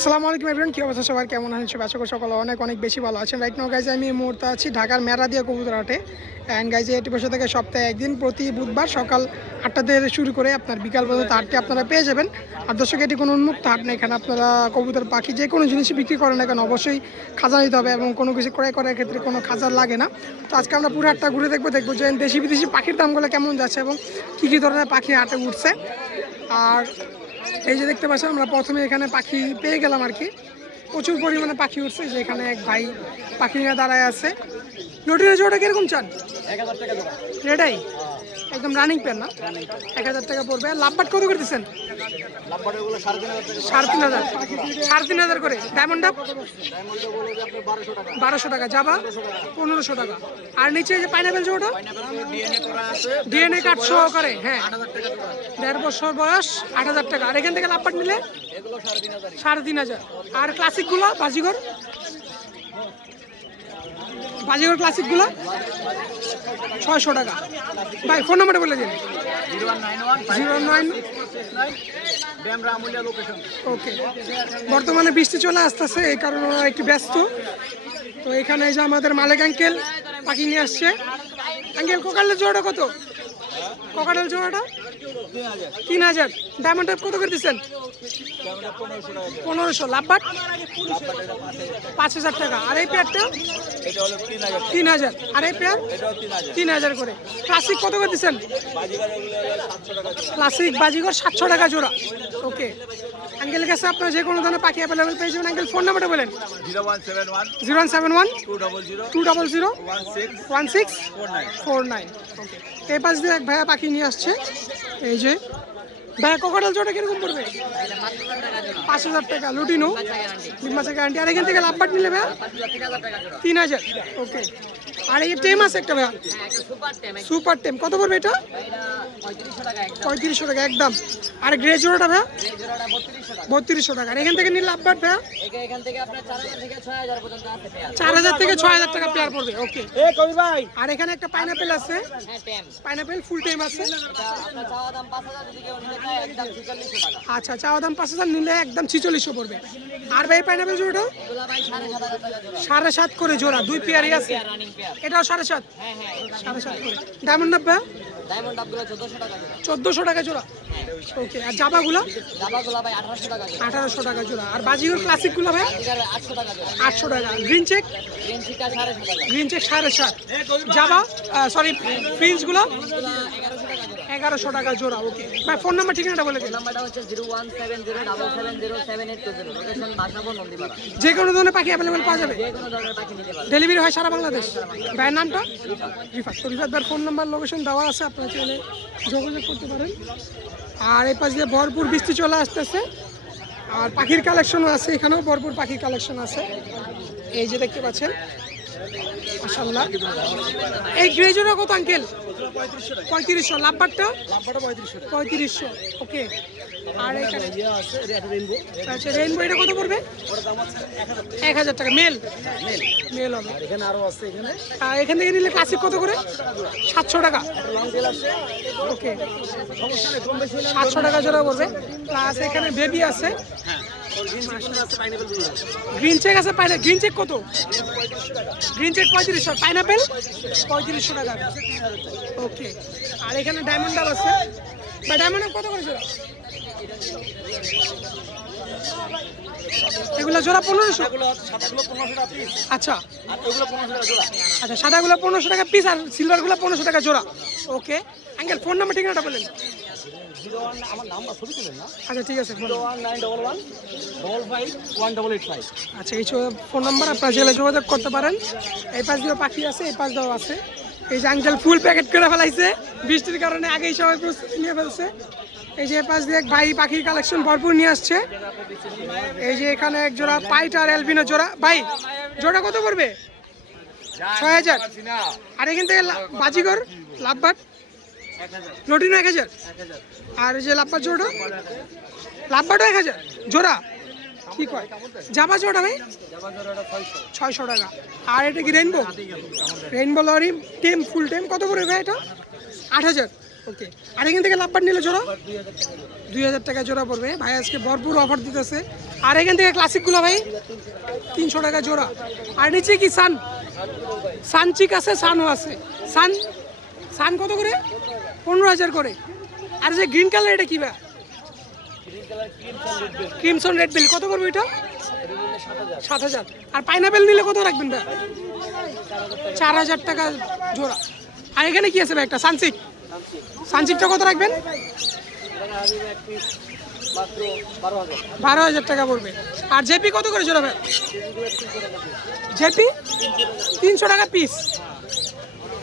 আসসালামু আলাইকুম এভরিওয়ান, কি অবস্থা সবার, কেমন আছেন সবাই? আশা করি সকলে অনেক অনেক বেশি ভালো আছেন। রাইট নাও গাইজ আমি এই মুহূর্তে আছি ঢাকার মেরাদিয়া কবুতর হাটে। অ্যান্ড গাইজ এটি বসে থেকে সপ্তাহে একদিন প্রতি বুধবার সকাল 8টা থেকে শুরু করে আপনার বিকাল পর্যন্ত হাটটি আপনারা পেয়ে যাবেন। আর দর্শক, এটি কোনো উন্মুক্ত হাট না, এখানে আপনারা কবুতর পাখি যে কোনো জিনিসই বিক্রি করেন না কেন অবশ্যই খাজা নিতে হবে এবং কোনো কিছু ক্রয় করার ক্ষেত্রে কোনো খাজা লাগে না। তো আজকে আমরা পুরো হাটটা ঘুরে দেখবো যে দেশি বিদেশি পাখির দামগুলো কেমন যাচ্ছে এবং কী কী ধরনের পাখি হাটে উঠছে। আর এই যে দেখতে পাচ্ছেন, আমরা প্রথমে এখানে পাখি পেয়ে গেলাম আর কি, প্রচুর পরিমাণে পাখি উঠছে। যে এখানে এক ভাই পাখি নিয়ে দাঁড়ায় আছে। লটিনের জোড়া কিরকম চান? 1000 টাকা জোড়া। রেডাই একদম রানিং পেন না, 1000 টাকা পড়বে। লাভবাট কত করে দিচ্ছেন? লাম্বারটা গুলো 3500 টাকা। 3500 3500 করে। ডায়মন্ড আপ ডায়মন্ডটা বলো যে আপনি 1200 টাকা। 1200 টাকা, যাবা 1500 টাকা। আর নিচে যে পাইনাপেল জোড়া ডিএনএ করা আছে, ডিএনএ কার্ড সহকারে, হ্যাঁ 8000 টাকা জোড়া। 1.5 বছর বয়স, 8000 টাকা। আর এখান থেকে লাভবাট নিলে এগুলো 3500। 3500। আর ক্লাসিকগুলো বাজিগর বাজিগর ক্লাসিকগুলো 600 টাকা। ভাই ফোন নাম্বারটা বলে দিন। 0191 09। ড্যামরা আমুলিয়া লোকেশন। ওকে, বর্তমানে বৃষ্টি চলে আসতেছে, এই কারণে ওরা একটু ব্যস্ত। তো এখানে এই যে আমাদের মালিক আঙ্কেল পাখি নিয়ে আসছে। আঙ্কেল কোকালের জোড়াটা কত? কোকাটেল জোড়াটা 3000। ডায়মন্ড টাইপ কত করে দিচ্ছেন? 1500। লাভবাট 5000 টাকা। আর এই পেয়ারটা এটা হলো 3000। 3000। আর এই পেয়ার এটাও 3000। 3000 করে। ক্লাসিক কত করে দিচ্ছেন? বাজিগার এগুলো 700 টাকা জোড়া। ক্লাসিক বাজিগর 700 টাকা জোড়া। ওকে, আঙ্কেলের কাছে আপনার যে কোনো ধরনের পাখি অ্যাভেলেবেল পেয়ে যাবেন। আঙ্কেল ফোন নাম্বারটা বলেন। 0171 0171 200 200 1649। 1649। ওকে, এই পাশ দিয়ে এক ভাইয়া পাখি নিয়ে আসছে। এই যে ভাইয়া কোকাটাল জোড়া কিরকম পড়বে? 5000 টাকা। Lutino ডিম্বাচা guarantee. আর এখান থেকে লাভবাট নিলে ভাইয়া 3000। ওকে, আর এই টেম আছে একটা ভাইয়া, সুপার টেম, কত পড়বে এটা? 3500 টাকা একদম। আর গ্রে জোড়াটা ভাইয়া 3200 টাকা। আর এখান থেকে নিলে লাভবাট ভাইয়া এখান থেকে আপনার 4000 থেকে 6000 পর্যন্ত আছে পেয়ার। 4000 থেকে 6000 টাকা পেয়ার পড়বে। ওকে, এ কবি ভাই, আর এখানে একটা পাইনাপেল আছে, হ্যাঁ টেম। পাইনাপেল ফুল টাইম আছে। এটা আপনার চাওয়া দাম 5000, যদি কেউ নিতে চায় একদম 4600 টাকা। আচ্ছা, চাওয়া দাম 5000, নিলে একদম 4600 পড়বে। আর ভাই পাইনাপেল জোড়াটা এগুলা ভাই 7500 টাকা জোড়া। 7.5 করে জোড়া, দুই পেয়ারই আছে। Running pair. এটাও 7.5। হ্যাঁ হ্যাঁ। 7.5 করে। ডায়মন্ড ডাব্বা ডায়মন্ড আপগুলো 1400 টাকা জোড়া। 1400 টাকা জোড়া। ওকে, আর জাবাগুলো জাবাগুলো ভাই 1800 টাকা জোড়া। 1800 টাকা জোড়া। আর বাজিগর ক্লাসিকগুলো ভাই এটার 800 টাকা জোড়া। 800 টাকা। গ্রিন চেক রেঞ্জিটা 750 টাকা। Green check 7.5। জাবা সরি ফ্রিন্সগুলো 1100 টাকা জোড়া। 1100 টাকা জোড়া। ওকে ভাই, ফোন নাম্বার ঠিকানাটা বলে দিন। নাম্বারটা হচ্ছে 01707707807820। লোকেশন বাসাবো নন্দীপাড়া। যে কোনো ধরনের পাখি অ্যাভেলেবেল পাওয়া যাবে, যে কোনো ধরনের পাখি নিতে পারবেন। ডেলিভারি হয় সারা বাংলাদেশ। ভাইয়ের নামটা? রিফাত। তো রিফাত ভাইয়ের ফোন নাম্বার লোকেশন দেওয়া আছে, আপনারা চাইলে যোগাযোগ করতে পারেন। আর এই পাশ দিয়ে ভরপুর বৃষ্টি চলে আসতেছে, আর পাখির কালেকশনও আছে, এখানেও ভরপুর পাখির কালেকশন আছে। এই যে দেখতে পাচ্ছেন, মাশাআল্লাহ। এই গ্রেজুরা কত আঙ্কেল? 3500। লাভবারটা 3500। ওকে, আর এখানে আচ্ছা রেইনবো, এটা কত পড়বে? 1000 টাকা। মেল মেল হবে। এখানে আরো আছে। এখানে আর এখান থেকে নিলে ক্লাসিক কত করে? 700 টাকা। ওকে, 700 টাকা জোড়া পড়বে। প্লাস এখানে বেবি আছে, গ্রিন চেক আছে। গ্রিন চেক কত? Green check 3500। পাইনাপেল 3500 টাকা। ওকে, আর এখানে ডায়মন্ড ডাব আছে। বা ডায়মন্ড ডাব কত করে জোড়া? এগুলো জোড়া 1500। সাদাগুলো 1500 টাকা পিস, আচ্ছা আর ওগুলো 1500 টাকা জোড়া। আচ্ছা, সাদাগুলো 1500 টাকা পিস, আর সিলভারগুলো 1500 টাকা জোড়া। ওকে আঙ্কেল, ফোন নাম্বার ঠিকানাটা বলেন। 01 আমার নাম্বার ছবি তুলেন না, আচ্ছা ঠিক আছে, ফোন। 01911 55 1885। আচ্ছা, এই ফোন নাম্বার আপনারা জেলে যোগাযোগ করতে পারেন। এই পাশ দিয়েও পাখি আছে, এই পাশ দিয়েও আছে। এই যে আঙ্কেল ফুল প্যাকেট করে ফেলাইছে, বৃষ্টির কারণে আগেই সবাই প্রস্তুতি নিয়ে ফেলছে। এই যে পাশ দিয়ে এক ভাই পাখির কালেকশন ভরপুর নিয়ে আসছে। এই যে এখানে এক জোড়া পাইট আর অ্যালবিনো জোড়া। ভাই জোড়া কত পড়বে? 6000। আর এখান থেকে বাজিগর লাভবাট লটিনো 1000। আর এই যে লাভবাট জোড়া, লাভবাটও 1000 জোড়া। কি কয় জামা জোড়া ভাই? 600 টাকা। আর এটা কি রেইনবো? রেইনবো লরি টেম ফুল টেম কত পড়বে ভাই এটা? 8000। ওকে, আর এখান থেকে লাভবাট নিলে জোড়া 2000 টাকা জোড়া পড়বে। ভাই আজকে ভরপুর অফার দিতেছে। আর এখান থেকে ক্লাসিকগুলো ভাই 300 টাকা জোড়া। আর নিচে কি সানচিক আছে, সানও আছে। সান কত করে? 15,000 করে। আর যে গ্রিন কালার এটা কি ভাই? ক্রিমসন রেড বেল কত করবে এটা? 7,000। আর পাইনাপেল নিলে কত রাখবেন ভাই? 4,000 টাকা জোড়া। আর এখানে কি আছে ভাই? একটা সানচিকটা কত রাখবেন? 12,000 টাকা পড়বে। আর জেপি কত করে জোড়া ভাই? জেপি 300 টাকা পিস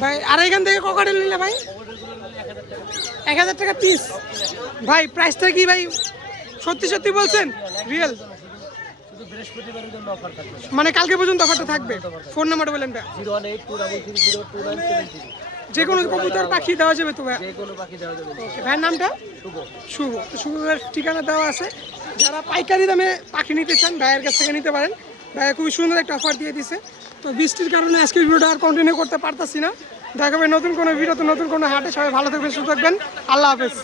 ভাই। আর এখান থেকে ককাটেল নিলে ভাই 1,000 টাকা পিস। ভাই প্রাইসটা কি ভাই সত্যি বলছেন? রিয়েল? মানে কালকে পর্যন্ত অফারটা থাকবে। ফোন নাম্বারটা বলেন ভাই। 01823030973। যে কোনো কবুতর পাখি দেওয়া যাবে তো ভাই? যে কোনো পাখি দেওয়া যাবে। ওকে, ভাইয়ের নামটা? শুভ। তো শুভের ঠিকানা দেওয়া আছে। যারা পাইকারি দামে পাখি নিতে চান ভাইয়ের কাছ থেকে নিতে পারেন। ভাইয়া খুবই সুন্দর একটা অফার দিয়ে দিছে। তো বৃষ্টির কারণে আজকের ভিডিওটা আর কন্টিনিউ করতে পারতাছি না। দেখাবে নতুন কোনো ভিডিওতে, নতুন কোনো হাটে। সবাই ভালো থাকবেন, সুস্থ থাকবেন। আল্লাহ হাফেজ।